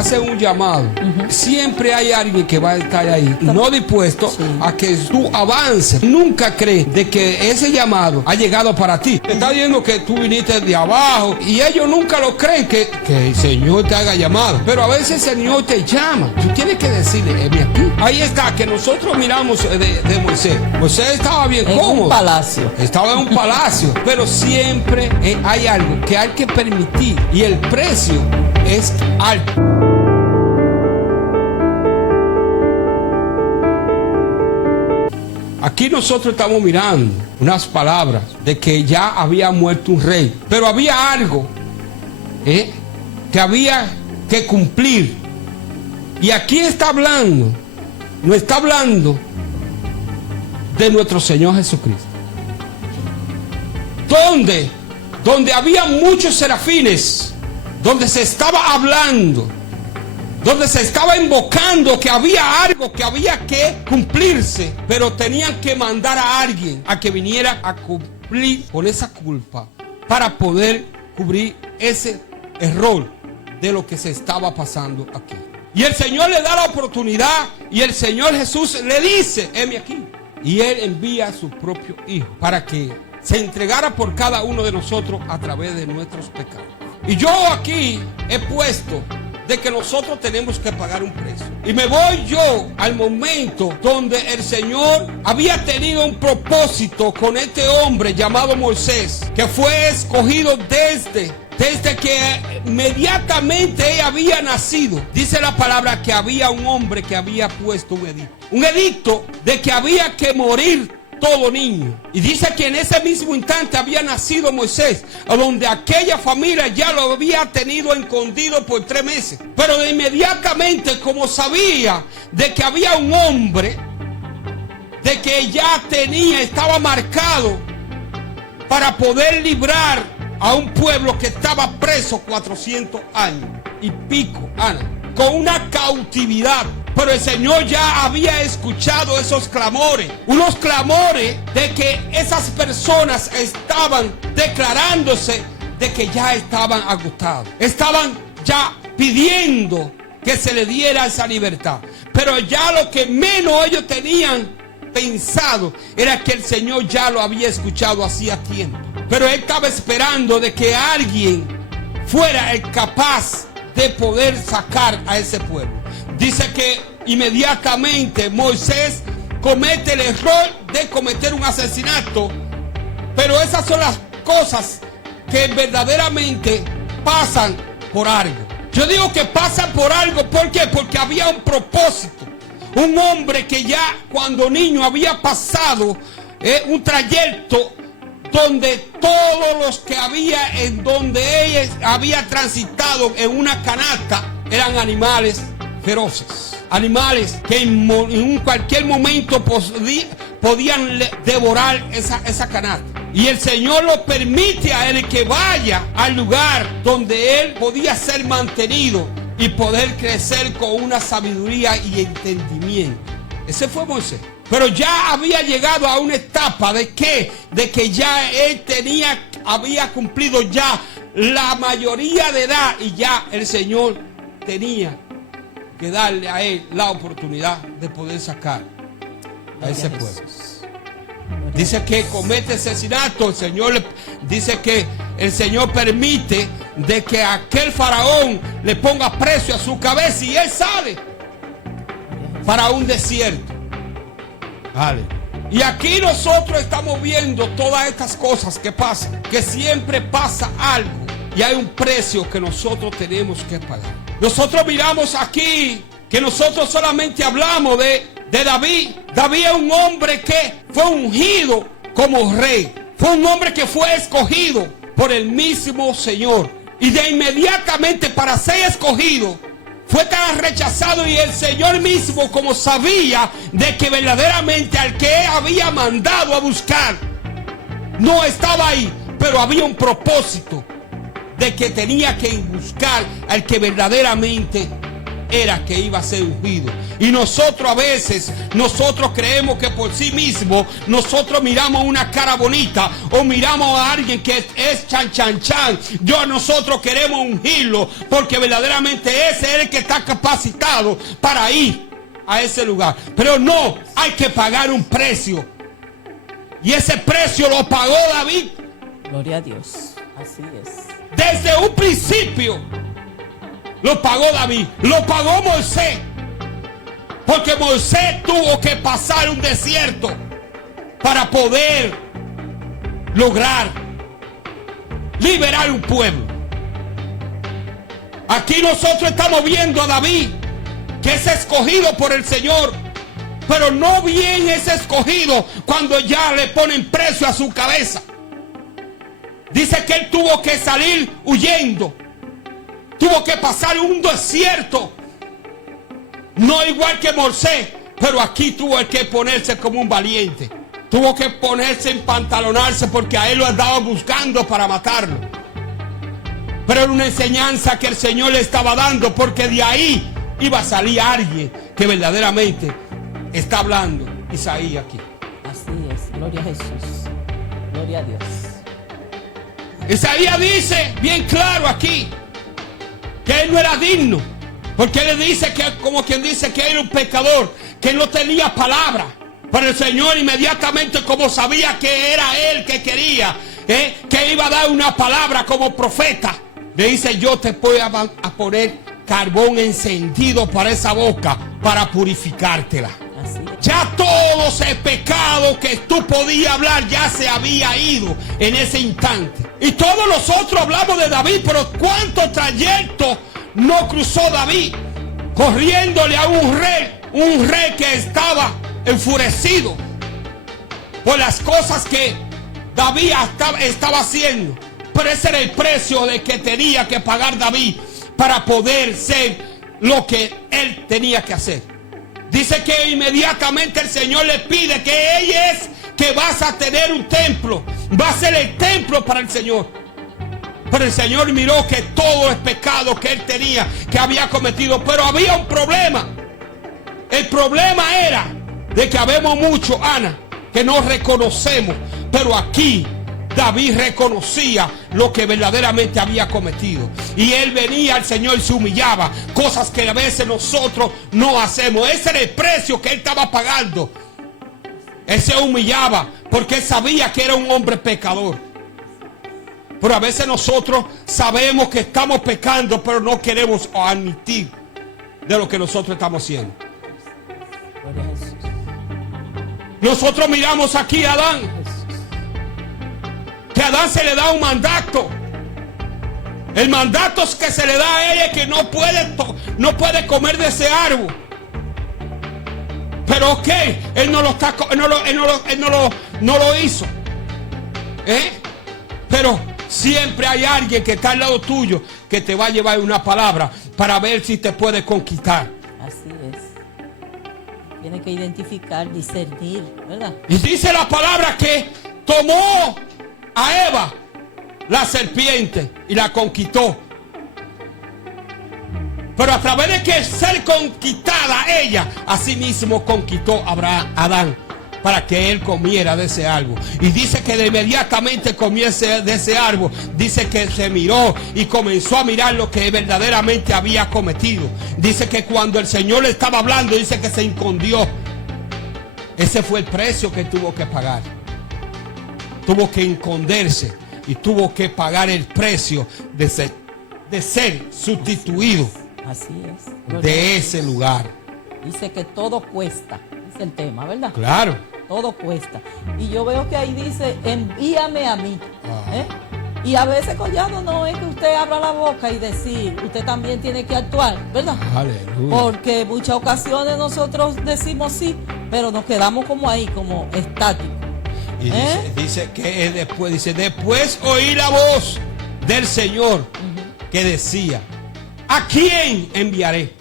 hace un llamado, siempre hay alguien que va a estar ahí, no dispuesto a que tú avances. Nunca crees de que ese llamado ha llegado para ti. Te está diciendo que tú viniste de abajo y ellos nunca lo creen que el Señor te haga llamado. Pero a veces el Señor te llama. Tú tienes que decirle, heme aquí. Ahí está, que nosotros miramos de Moisés. Moisés estaba bien cómodo. En un palacio. Estaba en un palacio. Pero siempre hay algo que hay que permitir. Y el precio es alto. Aquí nosotros estamos mirando unas palabras de que ya había muerto un rey. Pero había algo que había que cumplir. Y aquí está hablando, no está hablando de nuestro Señor Jesucristo. Donde había muchos serafines, donde se estaba hablando, donde se estaba invocando que había algo que había que cumplirse, pero tenían que mandar a alguien a que viniera a cumplir con esa culpa para poder cubrir ese error de lo que se estaba pasando aquí. Y el Señor le da la oportunidad y el Señor Jesús le dice, heme aquí. Y Él envía a su propio Hijo para que se entregara por cada uno de nosotros a través de nuestros pecados. Y yo aquí he puesto de que nosotros tenemos que pagar un precio. Y me voy yo al momento donde el Señor había tenido un propósito con este hombre llamado Moisés, que fue escogido desde que inmediatamente él había nacido. Dice la palabra que había un hombre que había puesto un edicto. Un edicto de que había que morir todo niño. Y dice que en ese mismo instante había nacido Moisés, a donde aquella familia ya lo había tenido escondido por 3 meses. Pero de inmediatamente, como sabía de que había un hombre, de que ya estaba marcado para poder librar a un pueblo que estaba preso 400 años y pico, con una cautividad. Pero el Señor ya había escuchado esos clamores, unos clamores de que esas personas estaban declarándose de que ya estaban agotados, estaban ya pidiendo que se le diera esa libertad. Pero ya lo que menos ellos tenían pensado era que el Señor ya lo había escuchado hacía tiempo. Pero él estaba esperando de que alguien fuera el capaz de poder sacar a ese pueblo. Dice que inmediatamente Moisés comete el error de cometer un asesinato. Pero esas son las cosas que verdaderamente pasan por algo. Yo digo que pasan por algo, ¿por qué? Porque había un propósito. Un hombre que ya cuando niño había pasado un trayecto donde todos los que había, en donde él había transitado en una canasta, eran animales feroces. Animales que en cualquier momento podían devorar esa canasta. Y el Señor lo permite a él que vaya al lugar donde él podía ser mantenido y poder crecer con una sabiduría y entendimiento. Ese fue Moisés. Pero ya había llegado a una etapa de que ya él había cumplido ya la mayoría de edad y ya el Señor tenía que darle a él la oportunidad de poder sacar a ese pueblo. Dice que comete asesinato. El Señor dice que el Señor permite de que aquel faraón le ponga precio a su cabeza y él sale para un desierto. Vale. Y aquí nosotros estamos viendo todas estas cosas que pasan, que siempre pasa algo y hay un precio que nosotros tenemos que pagar. Nosotros miramos aquí que nosotros solamente hablamos de David. David es un hombre que fue ungido como rey. Fue un hombre que fue escogido por el mismo Señor. Y de inmediatamente para ser escogido fue tan rechazado, y el Señor mismo, como sabía de que verdaderamente al que él había mandado a buscar no estaba ahí, pero había un propósito de que tenía que buscar al que verdaderamente era que iba a ser ungido. Y nosotros a veces, nosotros creemos que por sí mismo, nosotros miramos una cara bonita o miramos a alguien que es chan chan chan. Nosotros queremos ungirlo porque verdaderamente ese es el que está capacitado para ir a ese lugar. Pero no, hay que pagar un precio. Y ese precio lo pagó David. Gloria a Dios. Así es. Desde un principio lo pagó David, lo pagó Moisés, porque Moisés tuvo que pasar un desierto para poder lograr liberar un pueblo. Aquí nosotros estamos viendo a David, que es escogido por el Señor, pero no bien es escogido cuando ya le ponen precio a su cabeza. Dice que él tuvo que salir huyendo. Tuvo que pasar un desierto. No igual que Moisés, pero aquí tuvo que ponerse como un valiente. Tuvo que ponerse, empantalonarse, porque a él lo andaban buscando para matarlo. Pero era una enseñanza que el Señor le estaba dando, porque de ahí iba a salir alguien que verdaderamente está hablando. Isaías aquí. Así es. Gloria a Jesús. Gloria a Dios. Isaías dice bien claro aquí que él no era digno, porque él le dice que, como quien dice, que era un pecador, que no tenía palabra. Pero el Señor inmediatamente, como sabía que era él que quería, que iba a dar una palabra como profeta, le dice: yo te voy a poner carbón encendido para esa boca, para purificártela. Ya todo ese pecado que tú podías hablar ya se había ido en ese instante. Y todos nosotros hablamos de David, pero ¿cuánto trayecto no cruzó David corriéndole a un rey que estaba enfurecido por las cosas que David estaba haciendo? Pero ese era el precio de que tenía que pagar David para poder ser lo que él tenía que hacer. Dice que inmediatamente el Señor le pide que ella es que vas a tener un templo. Va a ser el templo para el Señor. Pero el Señor miró que todo el pecado que él tenía, que había cometido. Pero había un problema. El problema era de que habemos muchos, Ana, que no reconocemos. Pero aquí David reconocía lo que verdaderamente había cometido. Y él venía al Señor y se humillaba. Cosas que a veces nosotros no hacemos. Ese era el precio que él estaba pagando. Él se humillaba porque él sabía que era un hombre pecador. Pero a veces nosotros sabemos que estamos pecando, pero no queremos admitir de lo que nosotros estamos haciendo. Nosotros miramos aquí a Adán. Que a Adán se le da un mandato. El mandato que se le da a ella es que no puede comer de ese árbol. Pero ok, él no lo hizo. Pero siempre hay alguien que está al lado tuyo que te va a llevar una palabra para ver si te puede conquistar. Así es. Tiene que identificar, discernir, ¿verdad? Y dice la palabra que tomó a Eva, la serpiente, y la conquistó. Pero a través de que ser conquistada ella, así mismo conquistó a Adán, para que él comiera de ese árbol. Y dice que de inmediatamente comiese de ese árbol. Dice que se miró y comenzó a mirar lo que verdaderamente había cometido. Dice que cuando el Señor le estaba hablando, dice que se escondió. Ese fue el precio que tuvo que pagar. Tuvo que esconderse y tuvo que pagar el precio de ser sustituido. Así es. De ese lugar. Dice que todo cuesta. Es el tema, ¿verdad? Claro. Todo cuesta. Y yo veo que ahí dice: envíame a mí. Y a veces, Collado, no es que usted abra la boca y decir, usted también tiene que actuar, ¿verdad? Aleluya. Porque en muchas ocasiones nosotros decimos sí, pero nos quedamos como ahí, como estáticos. Y dice que después oí la voz del Señor que decía: ¿a quién enviaré?